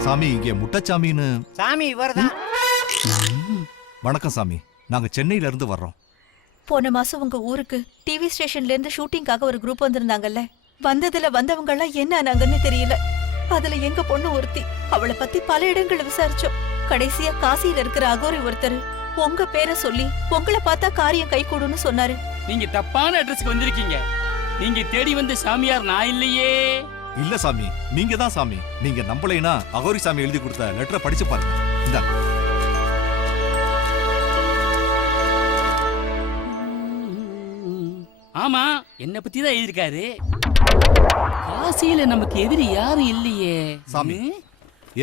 நீங்க முட்டச்சாமின்னு. சாமி இவர்தான். வணக்கம் சாமி. நாங்க சென்னையில இருந்து வர்றோம். போன மாசம் உங்க ஊருக்கு டிவி ஸ்டேஷன்ல இருந்து ஷூட்டிங்காக ஒரு குரூப் வந்திருந்தாங்கல்ல. வந்ததுல வந்தவங்க எல்லாம் என்ன ஆனாங்கன்னு தெரியல. அதுல எங்க பொண்ணு ஒருத்தி அவளை பத்தி பல இடங்கள் விசாரிச்சோம். கடைசியா காசியில இருக்கிற அகோரி ஒருத்தர் உங்க பேரை சொல்லி உங்களை பார்த்தா காரியம் கை கூடுன்னு சொன்னாரு. நீங்க தப்பான அட்ரஸ்க்கு வந்திருக்கீங்க. நீங்க தேடி வந்த சாமியார் நான் இல்லையே. இல்ல சாமி நீங்க தான் சாமி. நீங்க நம்பலைனா அகோரி சாமி எழுதி கொடுத்த லெட்டரை படிச்சு பாருங்க. இந்தாங்க ஆமா என்ன பத்தி தான் எழுதியிருக்காரு. காசியில நமக்கு எதிரி யாரும் இல்லையே. சாமி.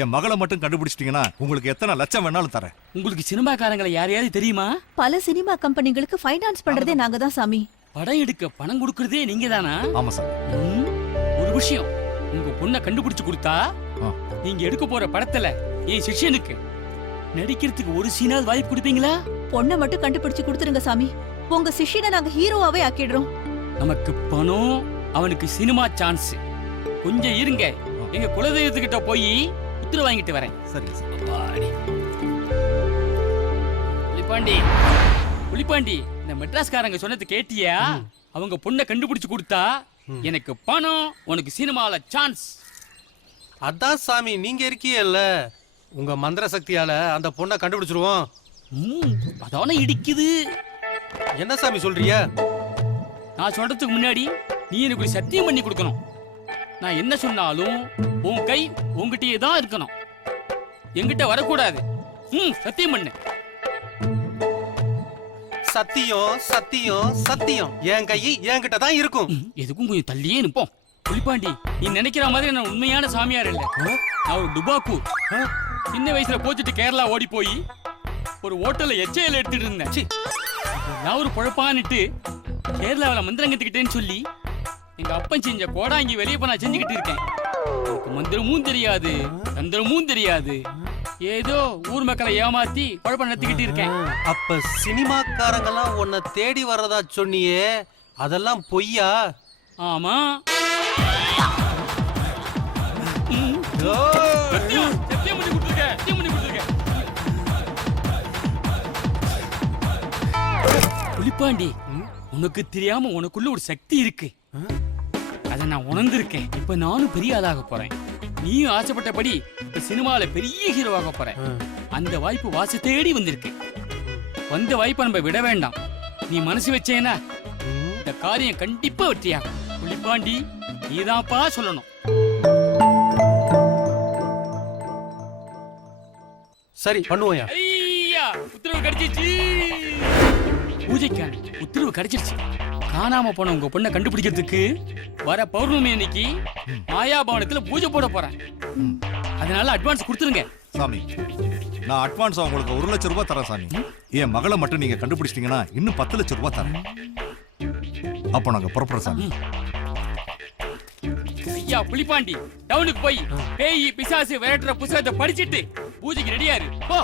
என் மகளை மட்டும் கண்டுபிடிச்சிட்டீங்கன்னா உங்களுக்கு எத்தனை லட்சம் வேணாலும் தரேன். உங்களுக்கு சினிமாக்காரங்களை யாரையாவது தெரியுமா? பல சினிமா கம்பெனிகளுக்கு ஃபைனான்ஸ் பண்றதே நாங்க தான் சாமி. படம் எடுக்க பணம் கொடுக்கறதே நீங்க தானா ஆமா சாமி. ஒரு விஷயம். உங்க பொண்ணை கண்டுபிடிச்சு கொடுத்தா. நீங்க எடுக்க போற படத்துல என் சிஷ்யனுக்கு நடிக்கிறதுக்கு ஒரு சீனாவது வாய்ப்பு கொடுப்பீங்களா? பொண்ணை மட்டும் கண்டுபிடிச்சு கொடுத்துருங்க சாமி. உங்க சிஷ்யனை நாங்க ஹீரோவாவே ஆக்கிடுறோம். நமக்கு பணம் அவனுக்கு சினிமா சான்ஸ். கொஞ்சம் இருங்க. எங்க குலதெய்வத்துக்கிட்ட போய் உத்தரவு வாங்கிட்டு வரேன். சரி. புலிப்பாண்டி. புலிப்பாண்டி இந்த மெட்ராஸ்காரங்க சொன்னது கேட்டியா? அவங்க பொண்ணை கண்டுபிடிச்சு கொடுத்தா எனக்கு பணம் உனக்கு சினிமால சான்ஸ் அதான் சாமி நீங்க இருக்கீல்ல உங்க மந்திர சக்தியால அந்த பொண்ணை கண்டுபிடிச்சிருவோம். அதான இடிக்குது. என்ன சாமி சொல்றீங்க? நான் சொல்றதுக்கு முன்னாடி நீ எனக்கு ஒரு சத்தியம் பண்ணி கொடுக்கணும். நான் என்ன சொன்னாலும் உன் கை உன்கிட்டயே தான் இருக்கணும். என்கிட்ட வரக்கூடாது. ம் சத்தியம் பண்ணு. சத்தியம் சத்தியம் சத்தியம். என் கை என்கிட்ட தான் இருக்கும். எதுக்கும் கொஞ்சம் தள்ளியே நிப்போம் புலிப்பாண்டி நீ நினைக்கிற மாதிரி நான் உண்மையான சாமியார் இல்ல. நான் ஒரு டுபாக்கு. சின்ன வயசுல போச்சுட்டு கேரளா ஓடி போய் ஒரு ஹோட்டல்ல எச்சையில எடுத்துட்டு இருந்தேன். நான் ஒரு குழப்பான்னுட்டு கேரளாவில் மந்திரம் கத்துக்கிட்டேன்னு சொல்லி எங்க அப்பன் செஞ்ச கோடாங்கி வெளியே நான் செஞ்சுக்கிட்டு இருக்கேன். மந்திரமும் தெரியாது தந்திரமும் தெரியாது. ஏதோ ஊர் மக்களை ஏமாத்தி குழப்பம் நடத்திக்கிட்டு இருக்கேன். அப்ப சினிமாக்காரங்கெல்லாம் உன்னை தேடி வர்றதா சொன்னியே? அதெல்லாம் பொய்யா? ஆமா. புலிப்பாண்டி உனக்கு தெரியாம உனக்குள்ள ஒரு சக்தி இருக்கு. அதை நான் உணர்ந்திருக்கேன். இப்ப நானும் பெரிய ஆளாக போறேன். நீயும் ஆசைப்பட்டபடி இப்ப சினிமால பெரிய ஹீரோவாக போற. அந்த வாய்ப்பு வாச தேடி வந்திருக்கு. வந்த வாய்ப்பை நம்ம விட வேண்டாம். நீ மனசு வச்சேனா இந்த காரியம் கண்டிப்பா வெற்றியாகும். புலிப்பாண்டி நீதான்ப்பா சொல்லணும். சரி பண்ணுவோயா ஐயா உத்தரவு கிடைச்சிருச்சு பூஜைக்கான உத்தரவு கிடைச்சிருச்சு. காணாம போன உங்க பொண்ணை கண்டுபிடிக்கிறதுக்கு வர பௌர்ணமி அன்னைக்கு மாயா பவனத்துல பூஜை போட போறேன். அதனால அட்வான்ஸ் கொடுத்துருங்க. சாமி நான் அட்வான்ஸ் உங்களுக்கு ஒரு லட்சம் ரூபாய் தரேன் சாமி. என் மகளை மட்டும் நீங்க கண்டுபிடிச்சிட்டீங்கன்னா இன்னும் பத்து லட்சம் ரூபாய் தரேன். அப்போ நாங்க புறப்படுறோம் சாமி. ஐயா புலிப்பாண்டி டவுனுக்கு போய் பேய் பிசாசு விரட்டுற புத்தகத்தை படிச்சிட்டு பூஜைக்கு ரெடியாரு போ.